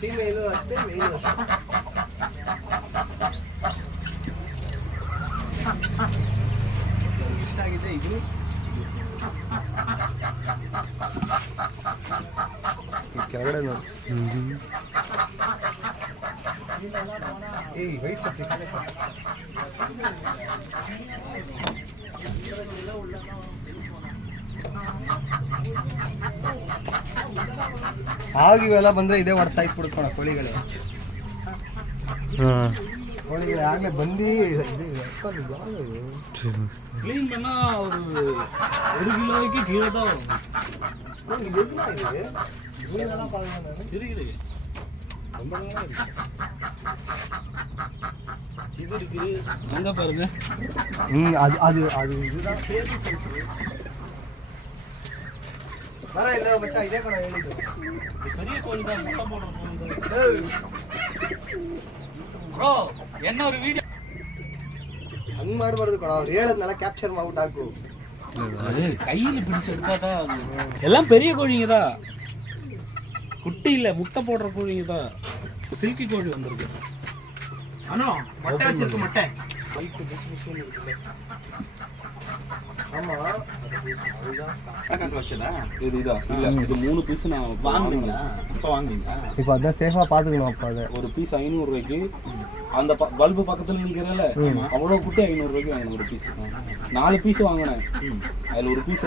Female ಅಷ್ಟೇ, ಮೇಲು ಅಷ್ಟೇ. ಇಷ್ಟ ಆಗಿದೆ ಇದು. ಕೆಳಗಡೆ ನೋಡಿ. ಏಯ್ ವೈಟ್ ಚಪ್ಪಲಿ ಆಗಿವೆಲ್ಲ ಬಂದ್ರೆ ಇದೇ ಹೊಡೆದು ಸಾಯ್ತು ಬಿಡ್ತಾಣ ಕೋಳಿಗಳು. ಕೋಳಿಗಳು ಆಗ್ಲೇ ಬಂದು क्लीन बना और 1 किलो की घेर था இது இருக்கு அங்க பாருங்க. அது அது இதுதான் வர இல்ல மச்சான், இதே கூட ಹೇಳಿದ್ದು பெரிய கோழி தான், முட்டை போடுற கோழி தான். ப்ரோ என்ன ஒரு வீடியோ ಹಂಗ್ ಮಾಡಬಾರ್ದು ಕಣ, ಅವ್ರು ಹೇಳದ್ನೆಲ್ಲ ಕ್ಯಾಪ್ಚರ್ ಮಾಡ್ಬಿಟ್ಟು ಹಾಕು. அது கையில பிடிச்சு எடுத்தாதான். எல்லாம் பெரிய கோழிங்க தான், குட்டி இல்ல, முட்டை போடுற கோழிங்க தான். சில்கி கோழி வந்திருக்கு. அண்ணா மட்டை வச்சிருக்கு, மட்டை. ஆமா இதுதான் இல்ல, இது 3 பீஸ் நான் வாங்குனீங்க. இப்ப வாங்குனீங்க. இப்போ அதான் சேஃபா பாத்துக்கணும். அப்ப அத ஒரு பீஸ் 500 ரூபாய்க்கு, அந்த பல்பு பக்கத்துல நிக்கிறல, அவ்வளவு குட்டி 500 ரூபாய்க்கு வாங்கினேன் ஒரு பீஸ். 4 பீஸ் வாங்கினேன், அதுல ஒரு பீஸ்